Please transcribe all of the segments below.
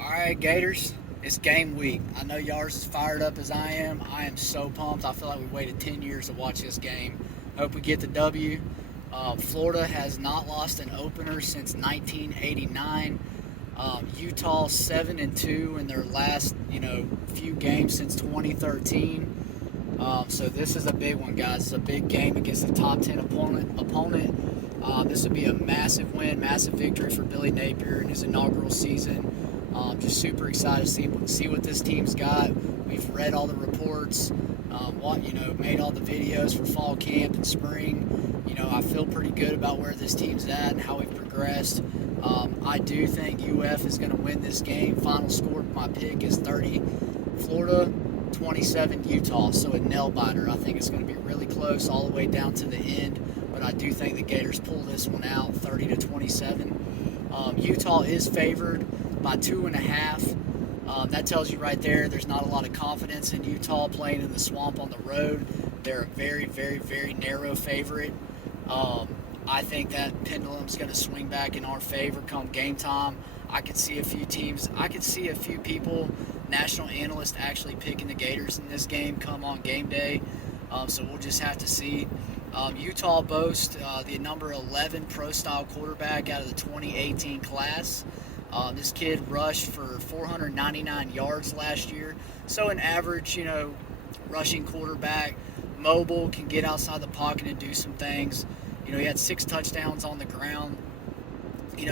All right, Gators, it's game week. I know y'all are as fired up as I am. I am so pumped. I feel like we waited 10 years to watch this game. Hope we get the W. Florida has not lost an opener since 1989. Utah 7-2 in their last few games since 2013. So this is a big one, guys. It's a big game against a top 10 opponent. This would be a massive win, massive victory for Billy Napier in his inaugural season. Just super excited to see what this team's got. We've read all the reports, made all the videos for fall camp and spring. I feel pretty good about where this team's at and how we've progressed. I do think UF is going to win this game. Final score, my pick is 30 Florida, 27 Utah. So a nail biter. I think it's going to be really close all the way down to the end. But I do think the Gators pull this one out, 30-27. Utah is favored by 2.5. That tells you right there there's not a lot of confidence in Utah playing in the swamp on the road. They're a very, very, very narrow favorite. I think that pendulum's going to swing back in our favor come game time. I could see a few people, national analysts, actually picking the Gators in this game come on game day. So we'll just have to see. Utah boasts the number 11 pro-style quarterback out of the 2018 class. This kid rushed for 499 yards last year. So an average, rushing quarterback, mobile, can get outside the pocket and do some things. He had 6 touchdowns on the ground.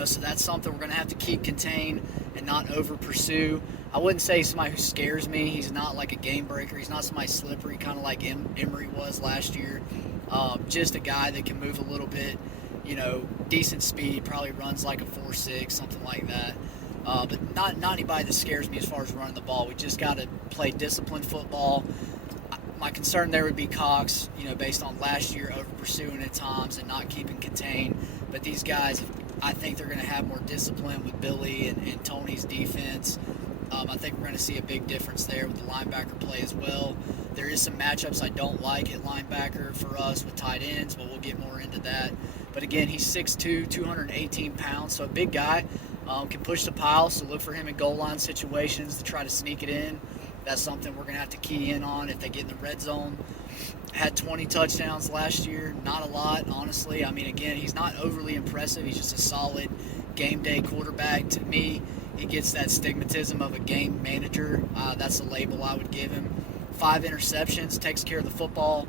So that's something we're going to have to keep contained and not over pursue. I wouldn't say he's somebody who scares me. He's not like a game breaker. He's not somebody slippery, kind of like Emory was last year. Just a guy that can move a little bit, decent speed, probably runs like a 4.6, something like that. But not anybody that scares me as far as running the ball. We just got to play disciplined football. My concern there would be Cox, based on last year over pursuing at times and not keeping contained. But these guys, I think they're going to have more discipline with Billy and Tony's defense. I think we're going to see a big difference there with the linebacker play as well. There is some matchups I don't like at linebacker for us with tight ends, but we'll get more into that. But again, he's 6'2", 218 pounds, so a big guy. Can push the pile, so look for him in goal line situations to try to sneak it in. That's something we're going to have to key in on if they get in the red zone. Had 20 touchdowns last year. Not a lot, honestly. I mean, again, he's not overly impressive. He's just a solid game day quarterback. To me, he gets that stigmatism of a game manager. That's the label I would give him. 5 interceptions, takes care of the football.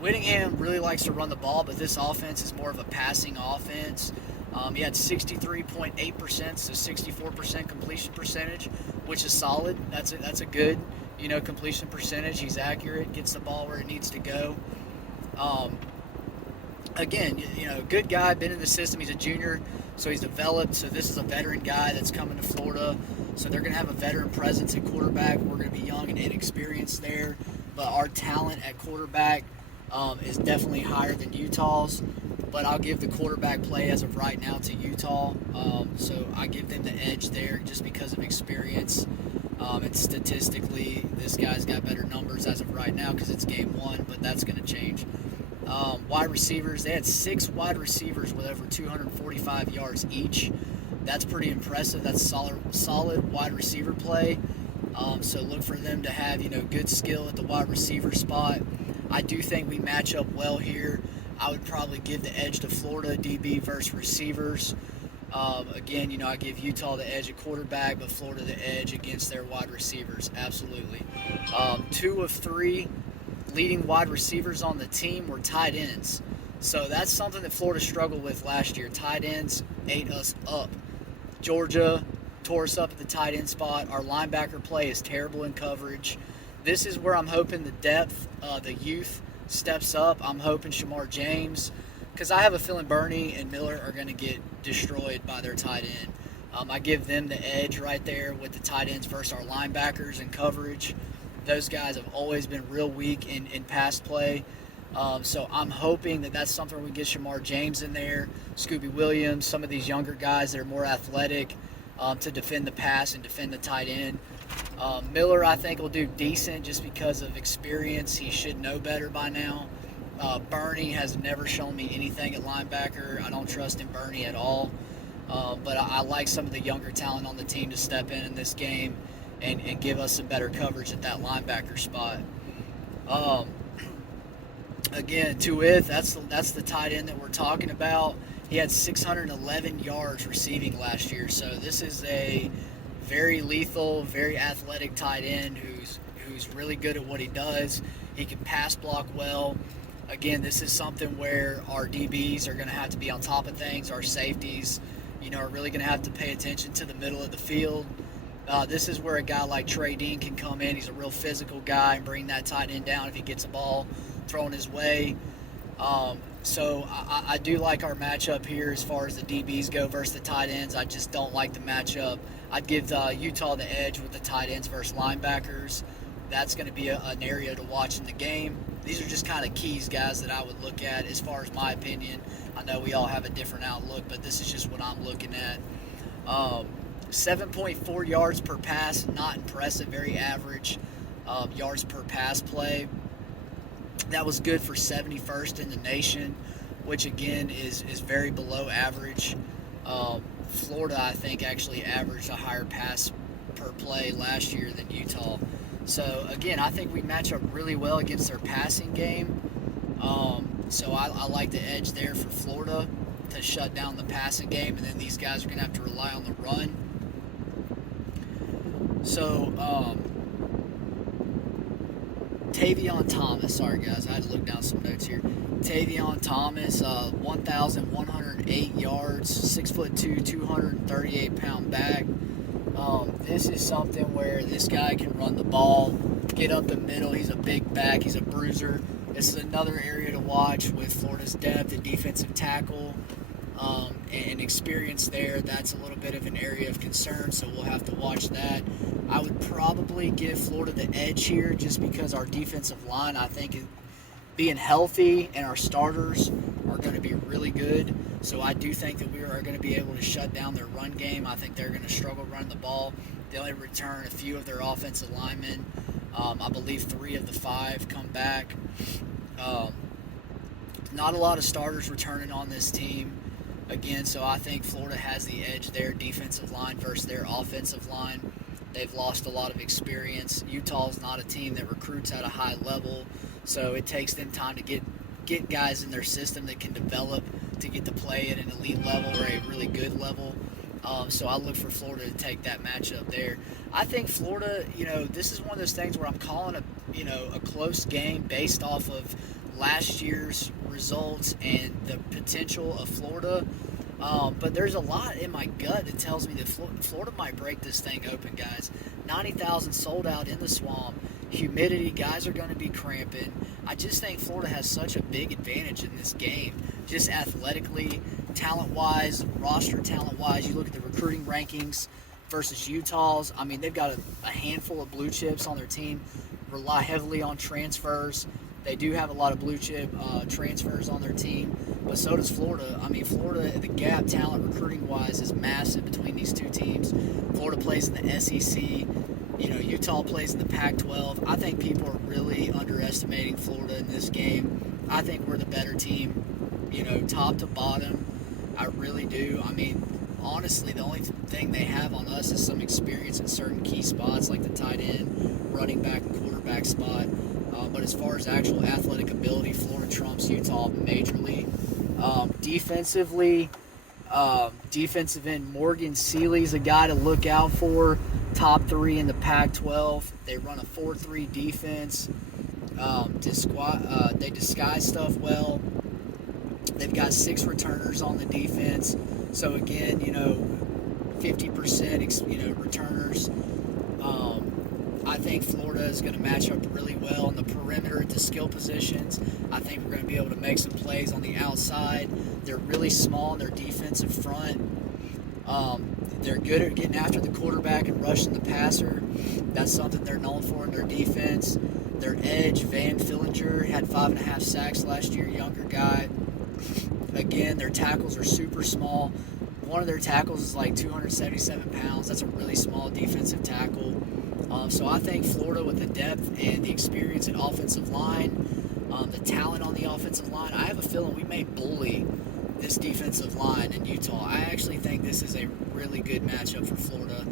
Whittingham really likes to run the ball, but this offense is more of a passing offense. He had 63.8%, so 64% completion percentage, which is solid. That's a good, completion percentage. He's accurate, gets the ball where it needs to go. Again, good guy, been in the system. He's a junior, so he's developed. So this is a veteran guy that's coming to Florida. So they're going to have a veteran presence at quarterback. We're going to be young and inexperienced there, but our talent at quarterback is definitely higher than Utah's. But I'll give the quarterback play as of right now to Utah. So I give them the edge there just because of experience. And statistically, this guy's got better numbers as of right now because it's game 1, but that's going to change. Wide receivers, they had 6 wide receivers with over 245 yards each. That's pretty impressive. That's solid wide receiver play. So look for them to have, good skill at the wide receiver spot. I do think we match up well here. I would probably give the edge to Florida, DB versus receivers. Again, I give Utah the edge at quarterback, but Florida the edge against their wide receivers. Absolutely. 2 of 3 leading wide receivers on the team were tight ends. So that's something that Florida struggled with last year. Tight ends ate us up. Georgia tore us up at the tight end spot. Our linebacker play is terrible in coverage. This is where I'm hoping the depth, the youth steps up. I'm hoping Shamar James, because I have a feeling Bernie and Miller are going to get destroyed by their tight end. I give them the edge right there with the tight ends versus our linebackers in coverage. Those guys have always been real weak in pass play. So I'm hoping that that's something we get Shamar James in there, Scooby Williams, some of these younger guys that are more athletic to defend the pass and defend the tight end. Miller, I think, will do decent just because of experience. He should know better by now. Bernie has never shown me anything at linebacker. I don't trust in Bernie at all. But I like some of the younger talent on the team to step in this game and give us some better coverage at that linebacker spot. Um, Again, Tuith, that's the tight end that we're talking about. He had 611 yards receiving last year, so this is a very lethal, very athletic tight end who's really good at what he does. He can pass block well. Again, this is something where our DBs are going to have to be on top of things. Our safeties, are really going to have to pay attention to the middle of the field. This is where a guy like Trey Dean can come in. He's a real physical guy and bring that tight end down if he gets a ball thrown his way. So I do like our matchup here as far as the DBs go versus the tight ends. I just don't like the matchup. I'd give Utah the edge with the tight ends versus linebackers. That's going to be an area to watch in the game. These are just kind of keys, guys, that I would look at as far as my opinion. I know we all have a different outlook, but this is just what I'm looking at. 7.4 yards per pass, not impressive, very average yards per pass play. That was good for 71st in the nation, which again is very below average. Florida, I think, actually averaged a higher pass per play last year than Utah. So again, I think we match up really well against their passing game. So I like the edge there for Florida to shut down the passing game, and then these guys are going to have to rely on the run. So, Tavion Thomas, sorry guys, I had to look down some notes here. Tavion Thomas, 1,108 yards, 6'2", 238-pound back. This is something where this guy can run the ball, get up the middle. He's a big back. He's a bruiser. This is another area to watch with Florida's depth at defensive tackle and experience there. That's a little bit of an area of concern, so we'll have to watch that. I would probably give Florida the edge here just because our defensive line, I think, being healthy and our starters are going to be really good. So I do think that we are going to be able to shut down their run game. I think they're going to struggle running the ball. They only return a few of their offensive linemen. I believe 3 of the 5 come back. Not a lot of starters returning on this team. Again, so I think Florida has the edge there, defensive line versus their offensive line. They've lost a lot of experience. Utah is not a team that recruits at a high level, so it takes them time to get guys in their system that can develop to get to play at an elite level or a really good level. So I look for Florida to take that matchup there. I think Florida, this is one of those things where I'm calling a close game based off of last year's results and the potential of Florida. But there's a lot in my gut that tells me that Florida might break this thing open, guys. 90,000 sold out in the swamp. Humidity, guys are going to be cramping. I just think Florida has such a big advantage in this game, just athletically, talent-wise, roster talent-wise. You look at the recruiting rankings versus Utah's. I mean, they've got a handful of blue chips on their team, rely heavily on transfers. They do have a lot of blue chip transfers on their team, but so does Florida. I mean, Florida, the gap talent recruiting-wise is massive between these two teams. Florida plays in the SEC. Utah plays in the Pac-12. I think people are really underestimating Florida in this game. I think we're the better team, top to bottom. I really do. I mean, honestly, the only thing they have on us is some experience in certain key spots like the tight end, running back, and quarterback spot. But as far as actual athletic ability, Florida trumps Utah majorly. Defensively, defensive end Morgan Seeley's a guy to look out for. Top 3 in the Pac-12. They run a 4-3 defense. They disguise stuff well. They've got 6 returners on the defense. So again, 50% returners. I think Florida is going to match up really well on the perimeter at the skill positions. I think we're going to be able to make some plays on the outside. They're really small in their defensive front. They're good at getting after the quarterback and rushing the passer. That's something they're known for in their defense. Their edge, Van Fillinger, had 5.5 sacks last year, younger guy. Again, their tackles are super small. One of their tackles is like 277 pounds. That's a really small defensive tackle. So I think Florida, with the depth and the experience at offensive line, the talent on the offensive line, I have a feeling we may bully this defensive line in Utah. I actually think this is a really good matchup for Florida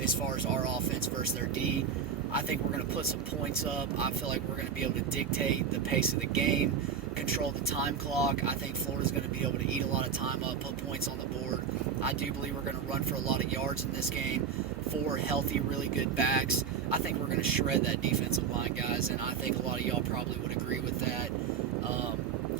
as far as our offense versus their D. I think we're going to put some points up. I feel like we're going to be able to dictate the pace of the game, control the time clock. I think Florida's going to be able to eat a lot of time up, put points on the board. I do believe we're going to run for a lot of yards in this game. 4 healthy, really good backs. I think we're going to shred that defensive line, guys, and I think a lot of y'all probably would agree with that.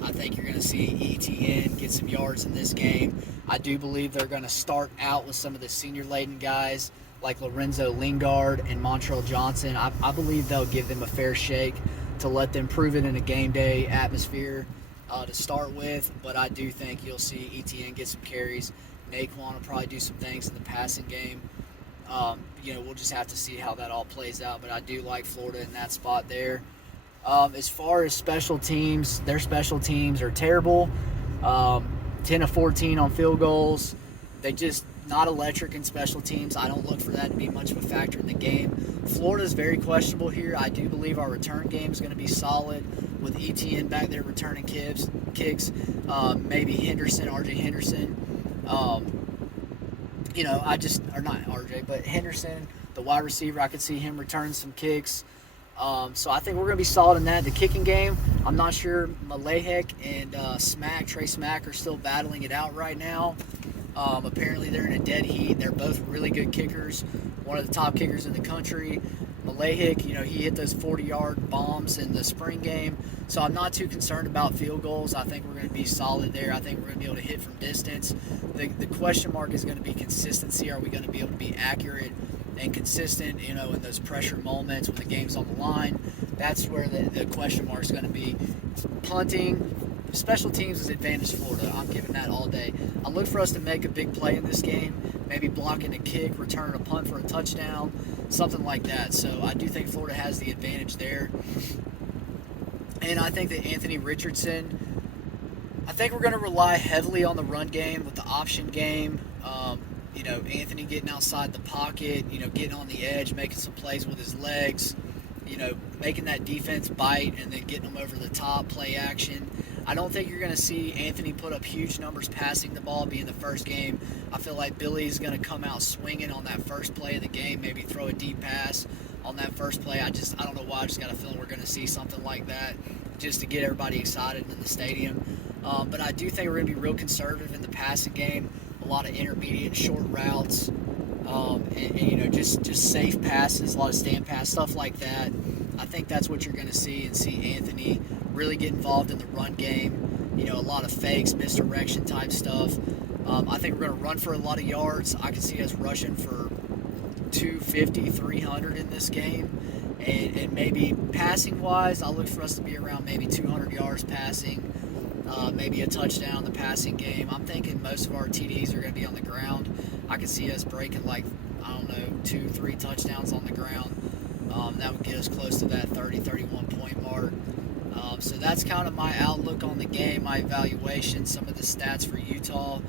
I think you're going to see ETN get some yards in this game. I do believe they're going to start out with some of the senior-laden guys like Lorenzo Lingard and Montrell Johnson. I believe they'll give them a fair shake to let them prove it in a game day atmosphere to start with. But I do think you'll see ETN get some carries. Naquan will probably do some things in the passing game. We'll just have to see how that all plays out. But I do like Florida in that spot there. As far as special teams, their special teams are terrible. 10 of 14 on field goals. They just not electric in special teams. I don't look for that to be much of a factor in the game. Florida's very questionable here. I do believe our return game is going to be solid with ETN back there returning kicks. Maybe Henderson, RJ Henderson. Not RJ, but Henderson, the wide receiver. I could see him returning some kicks. So I think we're going to be solid in that. The kicking game, I'm not sure. Malehek and Trey Smack are still battling it out right now. Apparently they're in a dead heat. They're both really good kickers. One of the top kickers in the country. Malehik, he hit those 40-yard bombs in the spring game. So I'm not too concerned about field goals. I think we're going to be solid there. I think we're going to be able to hit from distance. The question mark is going to be consistency. Are we going to be able to be accurate and consistent, in those pressure moments when the game's on the line? That's where the question mark is going to be. Punting, special teams is advantage Florida. I'm giving that all day. I look for us to make a big play in this game, maybe blocking a kick, returning a punt for a touchdown, something like that. So I do think Florida has the advantage there. And I think that Anthony Richardson, I think we're going to rely heavily on the run game with the option game. Anthony getting outside the pocket, getting on the edge, making some plays with his legs, making that defense bite and then getting them over the top, play action. I don't think you're going to see Anthony put up huge numbers passing the ball being the first game. I feel like Billy's going to come out swinging on that first play of the game, maybe throw a deep pass on that first play. I don't know why. I just got a feeling we're going to see something like that just to get everybody excited in the stadium. But I do think we're going to be real conservative in the passing game. A lot of intermediate, short routes, just safe passes, a lot of stand pass, stuff like that. I think that's what you're going to see Anthony really get involved in the run game. A lot of fakes, misdirection type stuff. I think we're going to run for a lot of yards. I can see us rushing for 250, 300 in this game. And maybe passing-wise, I'll look for us to be around maybe 200 yards passing. Maybe a touchdown in the passing game. I'm thinking most of our TDs are going to be on the ground. I could see us breaking 2-3 touchdowns on the ground. That would get us close to that 31 point mark. So that's kind of my outlook on the game, my evaluation, some of the stats for Utah.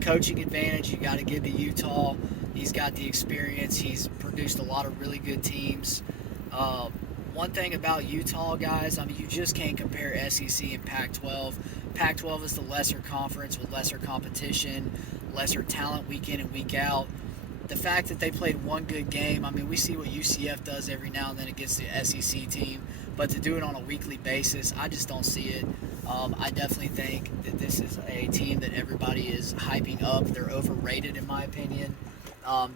Coaching advantage, you got to give to Utah. He's got the experience. He's produced a lot of really good teams. One thing about Utah, guys, you just can't compare SEC and Pac-12. Pac-12 is the lesser conference with lesser competition, lesser talent week in and week out. The fact that they played one good game, we see what UCF does every now and then against the SEC team, but to do it on a weekly basis, I just don't see it. I definitely think that this is a team that everybody is hyping up. They're overrated, in my opinion.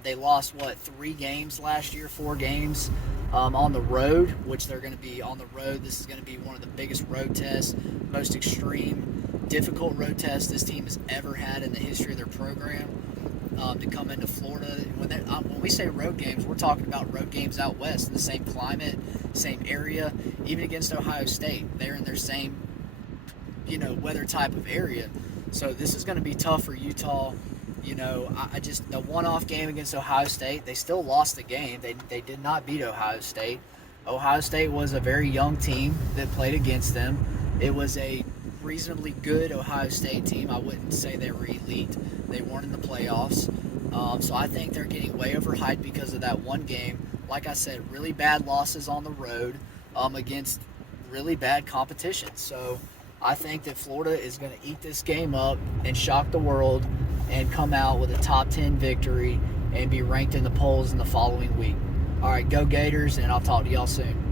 They lost, 3 games last year, 4 games on the road, which they're going to be on the road. This is going to be one of the biggest road tests, most extreme, difficult road tests this team has ever had in the history of their program. To come into Florida, when we say road games, we're talking about road games out west in the same climate, same area, even against Ohio State. They're in their same, weather type of area. So this is going to be tough for Utah. The one-off game against Ohio State, they still lost the game. They did not beat Ohio State. Ohio State was a very young team that played against them. It was a reasonably good Ohio State team. I wouldn't say they were elite. They weren't in the playoffs. So I think they're getting way overhyped because of that one game. Like I said, really bad losses on the road against really bad competition. So I think that Florida is going to eat this game up and shock the world and come out with a top 10 victory and be ranked in the polls in the following week. All right, go Gators, and I'll talk to y'all soon.